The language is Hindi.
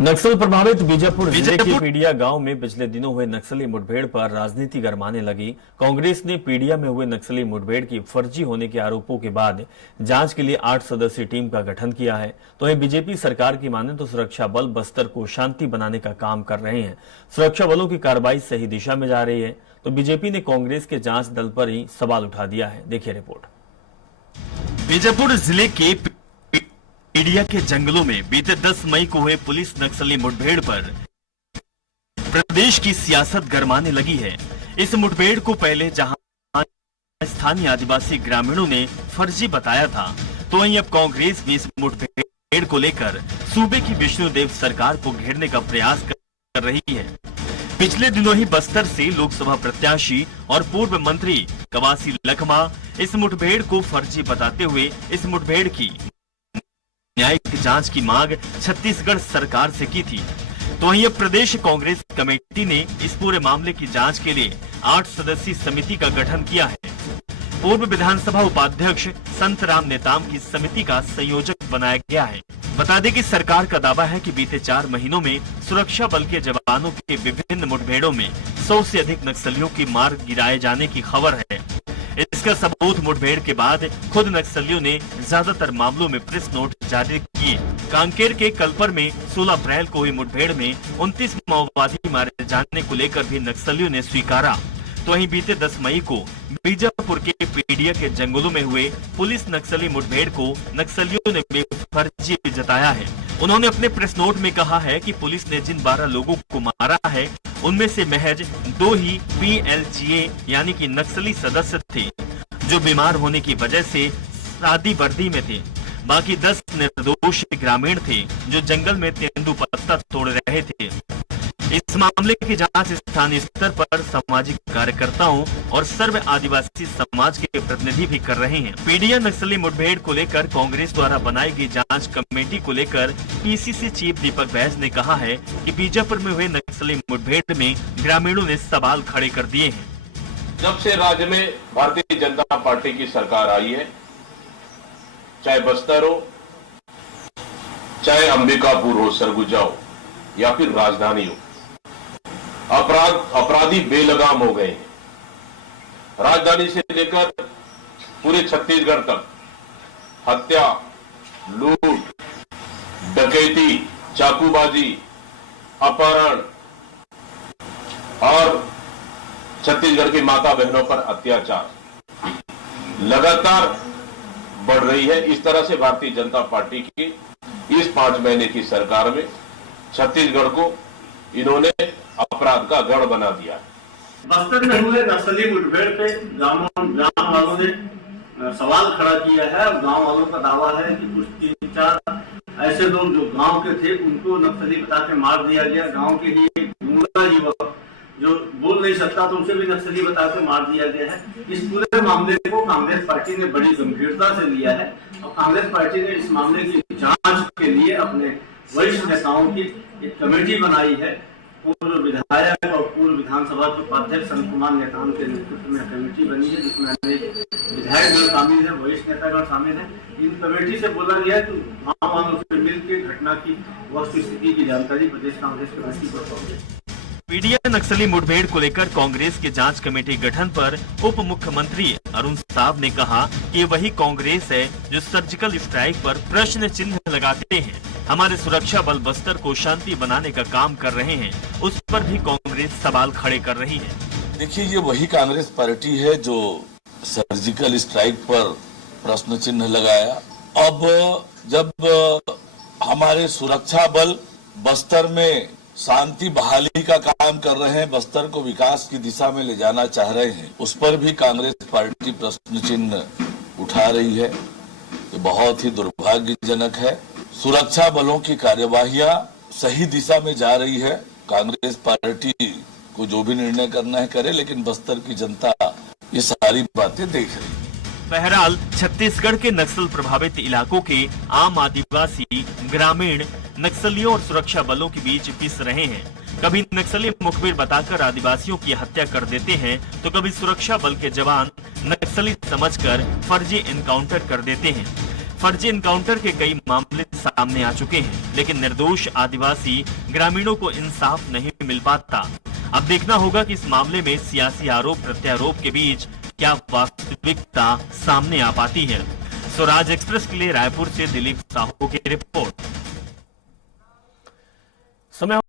नक्सल प्रभावित बीजापुर जिले के पीडिया गांव में पिछले दिनों हुए नक्सली मुठभेड़ पर राजनीति गरमाने लगी। कांग्रेस ने पीडिया में हुए नक्सली मुठभेड़ की फर्जी होने के आरोपों के बाद जांच के लिए 8 सदस्यीय टीम का गठन किया है। तो वहीं बीजेपी सरकार की माने तो सुरक्षा बल बस्तर को शांति बनाने का काम कर रहे हैं। सुरक्षा बलों की कार्रवाई सही दिशा में जा रही है। तो बीजेपी ने कांग्रेस के जांच दल पर ही सवाल उठा दिया है। देखिए रिपोर्ट। बीजापुर जिले के पीडिया के जंगलों में बीते 10 मई को हुए पुलिस नक्सली मुठभेड़ पर प्रदेश की सियासत गरमाने लगी है। इस मुठभेड़ को पहले जहां स्थानीय आदिवासी ग्रामीणों ने फर्जी बताया था, तो वहीं अब कांग्रेस भी इस मुठभेड़ को लेकर सूबे की विष्णुदेव सरकार को घेरने का प्रयास कर रही है। पिछले दिनों ही बस्तर से लोकसभा प्रत्याशी और पूर्व मंत्री कवासी लखमा इस मुठभेड़ को फर्जी बताते हुए इस मुठभेड़ की न्यायिक जांच की मांग छत्तीसगढ़ सरकार से की थी। तो वहीं अब प्रदेश कांग्रेस कमेटी ने इस पूरे मामले की जांच के लिए 8 सदस्यीय समिति का गठन किया है। पूर्व विधानसभा उपाध्यक्ष संतराम नेताम की समिति का संयोजक बनाया गया है। बता दें कि सरकार का दावा है कि बीते 4 महीनों में सुरक्षा बल के जवानों के विभिन्न मुठभेड़ों में 100 से अधिक नक्सलियों की मार गिराए जाने की खबर है। इसका सबूत मुठभेड़ के बाद खुद नक्सलियों ने ज्यादातर मामलों में प्रेस नोट जारी किए। कांकेर के कलपर में 16 अप्रैल को हुई मुठभेड़ में 29 माओवादी मारे जाने को लेकर भी नक्सलियों ने स्वीकारा। तो वहीं बीते 10 मई को बीजापुर के पीडिया के जंगलों में हुए पुलिस नक्सली मुठभेड़ को नक्सलियों ने बेफर्जी जताया है। उन्होंने अपने प्रेस नोट में कहा है कि पुलिस ने जिन 12 लोगों को मारा है, उनमें से महज 2 ही PLGA यानी कि नक्सली सदस्य थे, जो बीमार होने की वजह से सादी वर्दी में थे। बाकी 10 निर्दोष ग्रामीण थे, जो जंगल में तेंदुपत्ता तोड़ रहे थे। इस मामले की जांच स्थानीय स्तर पर सामाजिक कार्यकर्ताओं और सर्व आदिवासी समाज के प्रतिनिधि भी कर रहे हैं। पीडिया नक्सली मुठभेड़ को लेकर कांग्रेस द्वारा बनाई गई जांच कमेटी को लेकर PCC चीफ दीपक बैज ने कहा है कि बीजापुर में हुए नक्सली मुठभेड़ में ग्रामीणों ने सवाल खड़े कर दिए हैं। जब से राज्य में भारतीय जनता पार्टी की सरकार आई है, चाहे बस्तर हो, चाहे अंबिकापुर हो, सरगुजा हो या फिर राजधानी हो, अपराधी बेलगाम हो गए हैं। राजधानी से लेकर पूरे छत्तीसगढ़ तक हत्या, लूट, डकैती, चाकूबाजी, अपहरण और छत्तीसगढ़ की माता बहनों पर अत्याचार लगातार बढ़ रही है। इस तरह से भारतीय जनता पार्टी की इस 5 महीने की सरकार में छत्तीसगढ़ को इन्होंने अपराध का गढ़ बना दिया है। बस्तर में हुए नक्सली मुठभेड़ पे गांव वालों ने सवाल खड़ा किया है। गांव वालों का दावा है कि कुछ 3-4 ऐसे लोग जो गांव के थे, उनको नक्सली बता के मार दिया गया। गांव के ही एक गूंगा युवक जो बोल नहीं सकता, तो उसे भी नक्सली बता के मार दिया गया है। इस पूरे मामले को कांग्रेस पार्टी ने बड़ी गंभीरता से लिया है और कांग्रेस पार्टी ने इस मामले की जांच के लिए अपने वरिष्ठ नेताओं की एक कमेटी बनाई है। पूर्व विधायक और पूर्व विधानसभा के उपाध्यक्ष संत कुमार नेताम के नेतृत्व में कमेटी बनी है, जिसमें अनेक विधायकगण शामिल है, वरिष्ठ नेतागण शामिल है। इन कमेटी से बोला गया है कि गाँव वालों से मिलकर घटना की वस्तुस्थिति की जानकारी प्रदेश कांग्रेस कमेटी को सौंपे। पीडिया नक्सली मुठभेड़ को लेकर कांग्रेस के जांच कमेटी गठन पर उप मुख्यमंत्री अरुण साव ने कहा कि वही कांग्रेस है जो सर्जिकल स्ट्राइक पर प्रश्न चिन्ह लगाते हैं। हमारे सुरक्षा बल बस्तर को शांति बनाने का काम कर रहे हैं, उस पर भी कांग्रेस सवाल खड़े कर रही है। देखिए, ये वही कांग्रेस पार्टी है जो सर्जिकल स्ट्राइक पर प्रश्न चिन्ह लगाया। अब जब हमारे सुरक्षा बल बस्तर में शांति बहाली का काम कर रहे हैं, बस्तर को विकास की दिशा में ले जाना चाह रहे हैं, उस पर भी कांग्रेस पार्टी प्रश्न चिन्ह उठा रही है। ये बहुत ही दुर्भाग्यजनक है। सुरक्षा बलों की कार्यवाहियां सही दिशा में जा रही है। कांग्रेस पार्टी को जो भी निर्णय करना है करे, लेकिन बस्तर की जनता ये सारी बातें देख रही है। बहरहाल छत्तीसगढ़ के नक्सल प्रभावित इलाकों के आम आदिवासी ग्रामीण नक्सलियों और सुरक्षा बलों के बीच पिस रहे हैं। कभी नक्सली मुखबिर बताकर आदिवासियों की हत्या कर देते हैं, तो कभी सुरक्षा बल के जवान नक्सली समझकर फर्जी एनकाउंटर कर देते हैं। फर्जी इनकाउंटर के कई मामले सामने आ चुके हैं, लेकिन निर्दोष आदिवासी ग्रामीणों को इंसाफ नहीं मिल पाता। अब देखना होगा कि इस मामले में सियासी आरोप प्रत्यारोप के बीच क्या वास्तविकता सामने आ पाती है। स्वराज एक्सप्रेस के लिए रायपुर से दिलीप साहू की रिपोर्ट। समय